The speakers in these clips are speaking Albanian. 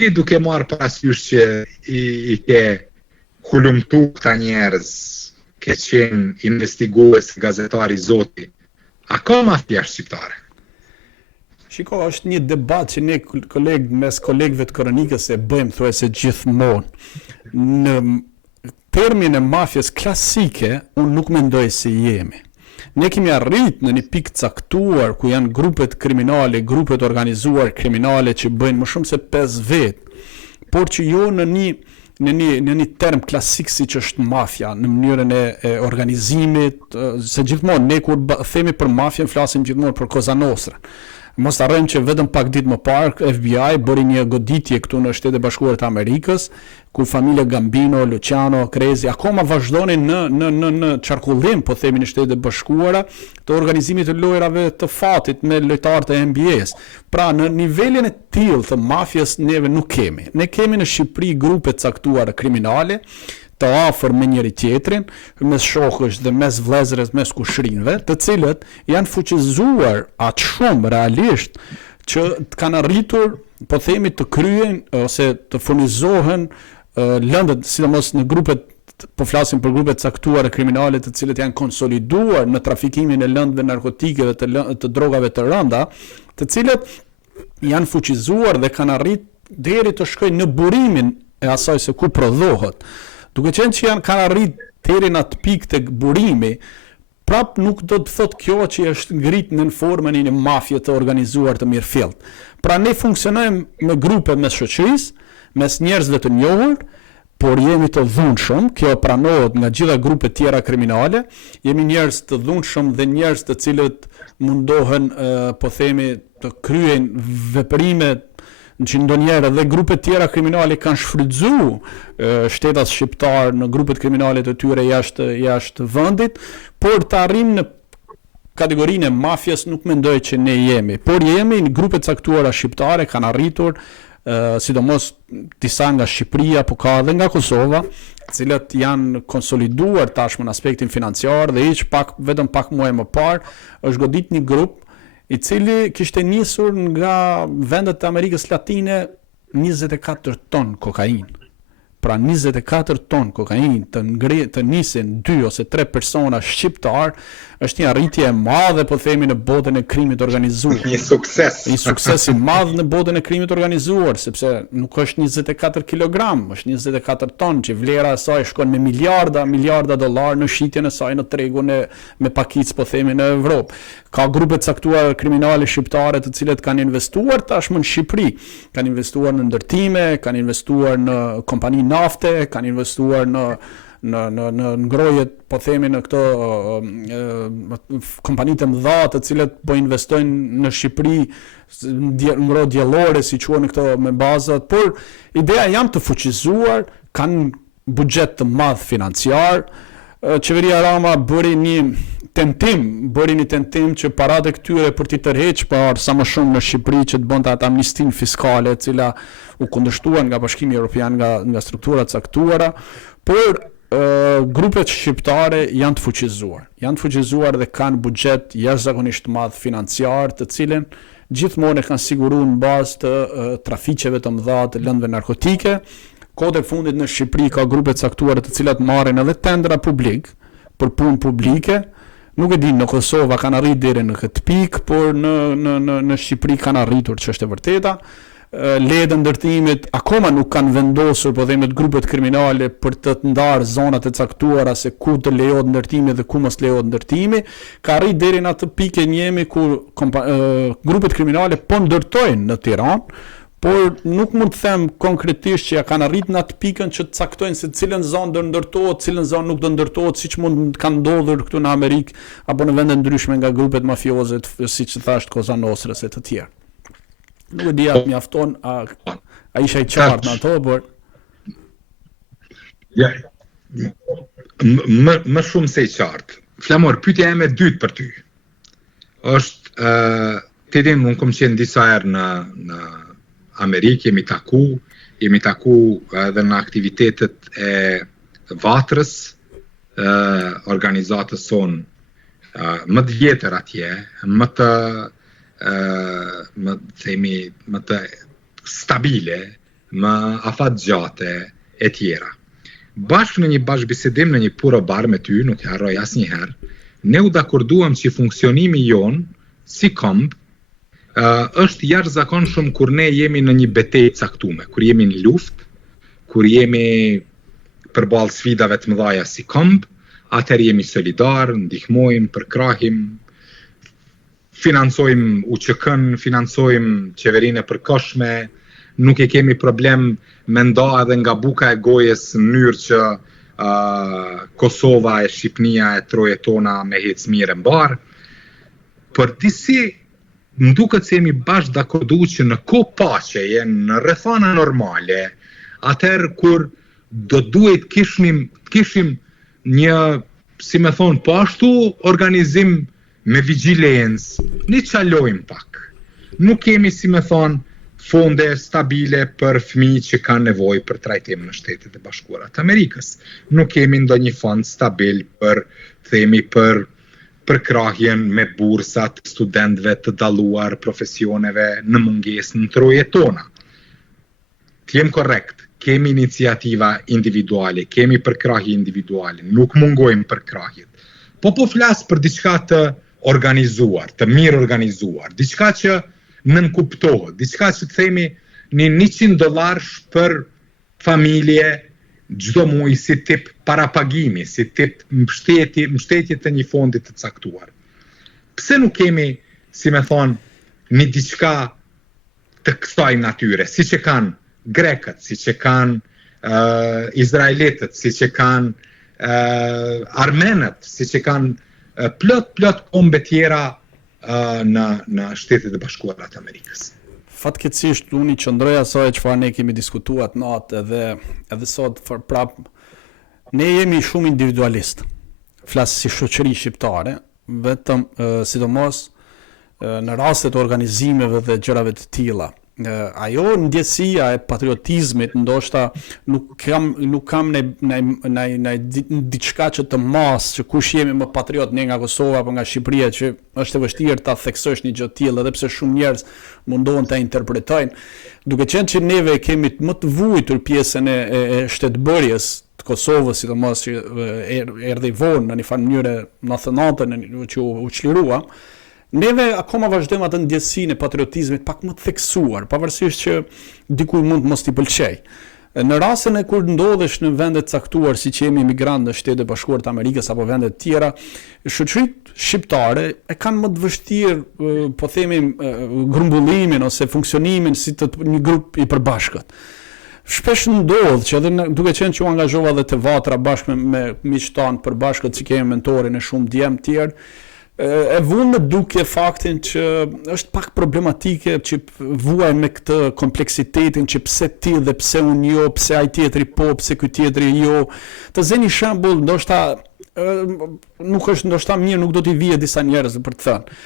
ti duke marrë parasysh që i ke hulumtu këta njerëz, ke qenë investigues, gazetari zoti, a ka mafia shqiptare? Shiko, është një debat që ne mes kolegëve të kronikës e bëjmë thuajse gjithmonë. Në termin e mafjes klasike, unë nuk mendoj se jemi. Ne kemi arrit në një pikë caktuar ku janë grupet kriminale, grupet organizuar kriminale që bëjnë më shumë se 5 vetë, por që jo në një term klasik si që është mafja, në mënyrën e organizimit, se gjithmonë, ne kur themi për mafjen, flasim gjithmonë për Cosa Nostra. Mos të arrojmë që vetëm pak ditë më parë, FBI bëri një goditje këtu në Shtetet e Bashkuara të Amerikës, ku familja Gambino, Luciano, Crazy, akoma vazhdonin në qarkullim, po themi në Shtetet e Bashkuara, të organizimit të lojrave të fatit me lojtarë të NBA-s. Pra, në nivelin e tillë të mafjes neve nuk kemi. Ne kemi në Shqipëri grupe caktuara kriminale, të afër me njëri tjetrin, mes shokësh dhe mes vëllezërve, mes kushrinëve, të cilët janë fuqizuar atë shumë realisht që kanë arritur, po themi, të kryen ose të furnizohen lëndët, sidomos në grupet, po flasim për grupet caktuara kriminale të cilët janë konsoliduar në trafikimin e lëndëve narkotike dhe të drogave të rënda, të cilët janë fuqizuar dhe kanë arritur deri të shkojnë në burimin e asaj se ku prodhohet. Duke qenë që kanë arrit deri në atë pikë tek burimi, prap nuk do të thotë kjo që është ngrit në formën e një mafje të organizuar të mirëfillt. Pra ne funksionojmë me grupe mes shoqërisë, mes njerëzve të njohur, por jemi të dhunshëm, kjo pranohet nga gjitha grupet tjera kriminale, jemi njerëz të dhunshëm dhe njerëz të cilët mundohen, po themi, të kryejnë veprime që ndonjëherë dhe grupet tjera kriminale kanë shfrytzuar shtetat shqiptar në grupet kriminale të tyre jashtë vendit, por të arrijmë në kategorinë e mafjes nuk mendoj që ne jemi, por jemi në grupet caktuara shqiptare kanë arritur, sidomos disa nga Shqipëria, po ka edhe nga Kosova, të cilët janë konsoliduar tashmë në aspektin financiar dhe vetëm pak muaj më parë është godit një grup i cili kishte nisur nga vendet të Amerikës Latine 24 ton kokainë. Pra 24 ton kokainë të nisin 2 ose 3 persona shqiptar është një arritje e madhe, po themi, në botën e krimit organizuar. Një sukses. Një sukses i madh në botën e krimit organizuar, sepse nuk është 24 kg, është 24 ton, që vlera e saj shkon me miliarda dollar në shitjen e saj në tregun me pakicë, po themi, në Evropë. Ka grupe caktuara kriminale shqiptare të cilët kanë investuar tashmë në Shqipëri, kanë investuar në ndërtime, kanë investuar në kompani nafte, kanë investuar në ngrojet, po themi, në këto kompanitë e mëdha të cilët po investojnë në Shqipëri, ngro diellore, si quhen këto me bazat, por ideja janë të fuqizuar, kanë buxhet të madh financiar. Qeveria Rama bëri një tentim që paratë e këtyre për t'i tërheqë, por sa më shumë në Shqipëri që të bënte atë amnistin fiskale, e cila u kundërshtuan nga Bashkimi Evropian, nga strukturat caktuara, por grupet shqiptare janë të fuqizuar dhe kanë buxhet jashtëzakonisht të madh financiar, të cilën gjithmonë e kanë siguruar në bazë të trafiqeve të mëdha të lëndëve narkotike. Kohët e fundit në Shqipëri ka grupe caktuara të cilat marrin edhe tendra publik për punë publike. Nuk e di, në Kosova kanë arritur deri në këtë pikë, por në Shqipëri kanë arritur, që është e vërteta. Lejet e ndërtimit akoma nuk kanë vendosur, po themi, grupet kriminale për të ndarë zonat e caktuara se ku të lejohet ndërtimi dhe ku mos lejohet ndërtimi. Ka arritur deri në atë pikë njemi ku grupet kriminale po ndërtojnë në Tiranë, por nuk mund të them konkretisht që ja kanë arritur në atë pikën që të caktojnë se cilën zonë do ndërtohet, cilën zonë nuk do ndërtohet, siç mund kanë ndodhur këtu në Amerikë apo në vende ndryshme nga grupet mafioze, siç thashë Cosa Nostra e të tjerë. Nuk e di atë mjafton, a isha i qartë në ato, por... Ja, më shumë se i qartë. Flamor, pyetja ime e dytë për ty është, ti din, unë kom qenë disa herë në Amerikë, jemi taku edhe në aktivitetet e Vatrës, organizatës sonë më të vjetër atje, më të stabile më afatgjate e tjera. Bashkë në një bashkëbisedim në një purobar me ty, nuk e harroj asnjëherë, ne u dakorduam që funksionimi jon si komb është jashtëzakonshëm kur ne jemi në një betejë caktuar, kur jemi në luftë, kur jemi përballë sfidave të mëdha si komb, atëherë jemi solidar, ndihmojmë, përkrahim, financojmë UÇK-n, financojmë qeverinë e përkohshme, nuk e kemi problem me nda edhe nga buka e gojës në mënyrë që Kosova e Shqipnia e troje tona me hec mirë mbar. Për disi më duket se jemi bashkë dakordu që në kohë paqeje, në rrethana normale, atëherë kur do duhet kishim një, si me thonë, po ashtu organizim me vigjilencë, ne çalojmë pak. Nuk kemi, si me thonë, fonde stabile për fëmijë që kanë nevojë për trajtim në Shtetet e Bashkuara të Amerikës. Nuk kemi ndonjë fond stabil për përkrahjen me bursat studentëve të dalluar profesioneve në mungesë në troje tona. Të jem korrekt, kemi iniciativa individuale, kemi përkrahje individuale, nuk mungojmë përkrahjet. Po flas për diçka të organizuar, të mirë organizuar, diçka që nënkuptohet, diçka që të themi një $100 për familje çdo muaj si tip parapagimi, si tip mbështetje të një fondi të caktuar. Pse nuk kemi, si me thonë, një diçka të kësaj natyre, si që kanë Grekët, si që kanë Izraelitët, si që kanë Armenët, si që kanë plot kombe tjera në Shtetet e Bashkuara të Amerikës. Fatkeqësisht unë qëndroj asaj çfarë ne kemi diskutuar natë edhe sot prap ne jemi shumë individualist. Flas si shoqëri shqiptare, vetëm sidomos në rastet e organizimeve dhe gjërave të tilla. Ajo ndjesia e patriotizmit ndoshta nuk kam në diçka që të mas që kush jemi më patriot, ne nga Kosova apo nga Shqipëria, që është e vështirë ta theksosh një gjë të tillë, edhe pse shumë njerëz mundohen ta interpretojnë, duke qenë që neve kemi më të vuajtur pjesën e shtetbërjes të Kosovës, sidomos që erdhi vonë në një farë mënyrë 99 që u çlirua. Neve akoma vazhdojmë atë ndjesinë e patriotizmit pak më të theksuar, pavarësisht që dikujt mund mos t'i pëlqej. Në rastin e kur ndodhesh në vende të caktuar, siç jemi emigrant në Shtetet e Bashkuara të Amerikës apo vende të tjera, shoqëritë shqiptare e kanë më të vështirë, po themi, grumbullimin ose funksionimin si të një grup i përbashkët. Shpesh ndodh që edhe duke qenë që u angazhova edhe te Vatra bashkë me miqtë tanë përbashkët që kemi mentorin e shumë djemë tjerë, e vunë me duke faktin që është pak problematike që vuaj me këtë kompleksitetin që pse ti dhe pse unë jo, pse ai tjetri po, pse ky tjetri jo. Të zeni shembull, ndoshta nuk është ndoshta mirë, nuk do t'i vije disa njerëz për të thënë.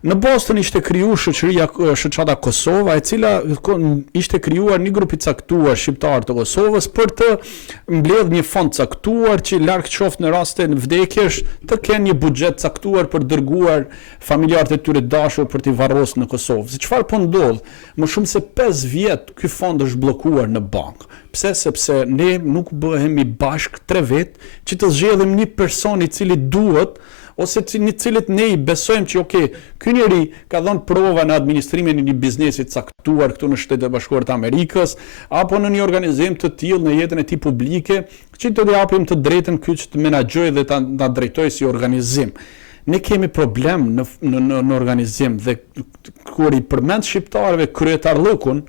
Në Boston ishte kriju shoqata Kosova, e cila ishte krijuar një grup i caktuar shqiptar të Kosovës për të mbledhur një fond caktuar që larg qoftë në raste në vdekjesh të kenë një buxhet caktuar për dërguar familjarët e tyre dashur për t'i varrosur në Kosovë. Si çfarë po ndodh? Më shumë se 5 vjet ky fond është bllokuar në bankë. Pse? Sepse ne nuk bëhemi bashkë 3 vjet që të zgjedhim një person i cili duhet ose në cilit ne i besojmë që ky njeri ka dhënë prova në administrimin e një biznesi caktuar këtu në Shtetet e Bashkuara të Amerikës apo në një organizim të tillë në jetën e tij publike, që të japim të drejtën ky që të menaxhojë dhe ta drejtojë si organizim. Ne kemi problem në organizim dhe kur i përmend shqiptarëve kryetarllëkun,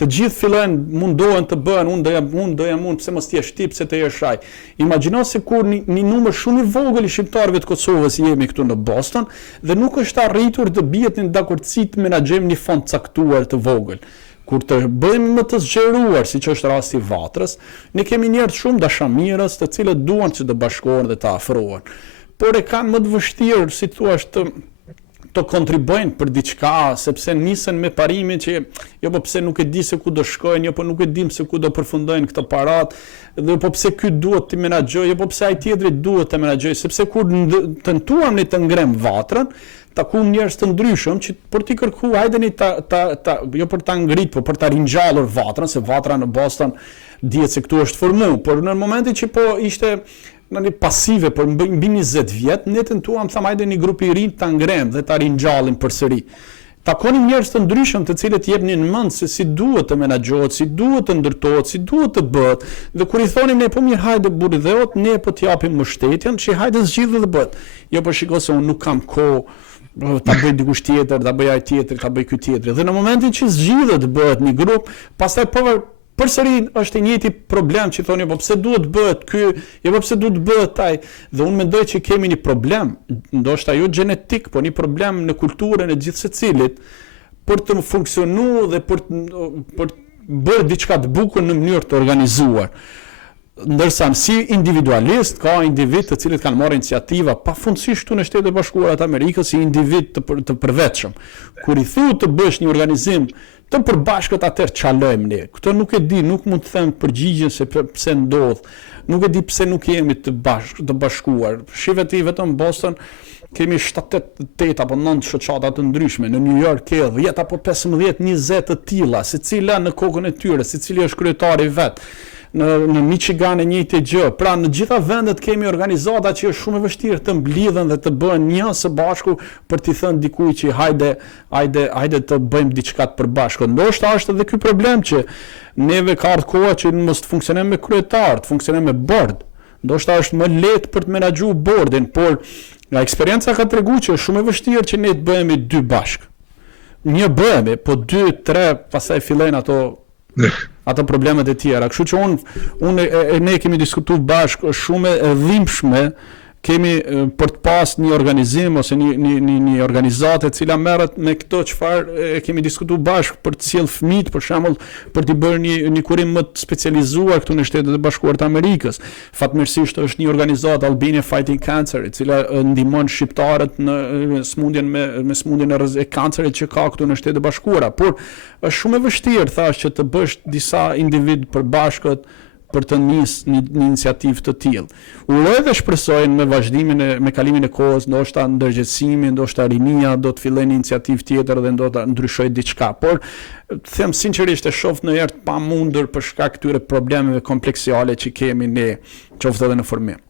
të gjithë fillojnë mundohen të bëhen unë do jam pse mos ti je ti, pse ti je ai. Imagjino se kur një numër shumë i vogël i shqiptarëve të Kosovës jemi këtu në Boston dhe nuk është arritur të bihet në dakordsi të menaxhojmë një fond caktuar të vogël. Kur të bëjmë më të zgjeruar, siç është rasti i Vatrës, ne kemi njerëz shumë dashamirës të cilët duan që të bashkohen dhe të afrohen. Por e kanë më të vështirë, si thua, të kontribojnë për diçka, sepse nisen me parimin që jo po pse nuk e di se ku do shkojnë, jo po nuk e dim se ku do përfundojnë këto parat, dhe po pse ky duhet të menaxhojë, jo po pse ai tjetri duhet të menaxhojë, sepse kur tentuam ne të ngrem Vatrën, takum njerëz të ndryshëm që për t'i kërku hajdeni jo për ta ngrit, por për ta ringjallur vatrën, se vatra në Boston dihet se këtu është formu, por në momentin që po ishte në pasive për mbi 20 vjet, ne tentuam tham hajde një grup i rinj ta ngrem dhe ta ringjallim përsëri. Takonim njerëz të ndryshëm të cilët jepnin mend se si duhet të menaxhohet, si duhet të ndërtohet, si duhet të bëhet. Dhe kur i thonim ne po mirë hajde burri dhe ot, ne po t'japim mbështetjen, që hajde zgjidhë dhe bëhet. Jo po shiko se unë nuk kam kohë ta bëj dikush tjetër, ta bëj ai tjetër, ta bëj ky tjetër. Dhe në momentin që zgjidhet të bëhet një grup, pastaj përsëri është i njëjti problem që thoni po pse duhet bëhet ky, jo po pse duhet bëhet ai. Dhe unë mendoj që kemi një problem, ndoshta jo gjenetik, po një problem në kulturën e gjithë secilit për të funksionuar dhe për bërë diçka të bukur në mënyrë të organizuar. Ndërsa si individualist ka individ të cilët kanë marrë iniciativa pafundësisht këtu në Shtetet e Bashkuara të Amerikës, si individ të përvetshëm. Kur i thuhet të bësh një organizim të përbashkët, atëherë çalojmë ne. Këtë nuk e di, nuk mund të them përgjigjen se pse ndodh. Nuk e di pse nuk jemi të bashkuar. Shive ti vetëm Boston kemi 7-8 apo 9 shoqata të ndryshme. Në New York ke 10 apo 15-20 të tilla, secila në kokën e tyre, secili është kryetari vet. Në Michigan e njëjtë gjë. Pra në gjitha vendet kemi organizata që është shumë e vështirë të mblidhen dhe të bëhen një së bashku për t'i thënë dikujt që hajde të bëjmë diçka të përbashkët. Ndoshta është edhe ky problem që neve ka ardhur koha që mos të funksionojmë me kryetar, të funksionojmë me bord. Ndoshta është më lehtë për të menaxhuar bordin, por nga eksperienca ka treguar që është shumë e vështirë që ne të bëhemi dy bashk. Një bëhemi, po 2-3 pastaj fillojnë ato problemet e tjera. Kështu që ne kemi diskutuar bashkë, është shumë e dhimbshme kemi për të pas një organizim ose një organizatë e cila merret me këto çfarë e kemi diskutuar bashkë për të sjellë fëmijët, për shembull, për të bërë një kurim më të specializuar këtu në Shtetet e Bashkuara të Amerikës. Fatmirësisht është një organizatë Albania Fighting Cancer, e cila ndihmon shqiptarët në smundjen me smundjen e kancerit që ka këtu në Shtetet e Bashkuara, por është shumë e vështirë thash që të bësh disa individ përbashkët për të nisë një iniciativë të tillë. Uroj dhe shpresoj me vazhdimin me kalimin e kohës, ndoshta ndërgjegjësimi, ndoshta rinia do të fillojë një iniciativë tjetër dhe do të ndryshojë diçka, por them sinqerisht e shoh në herë të pamundur për shkak këtyre problemeve kompleksiale që kemi ne, qoftë edhe në formim.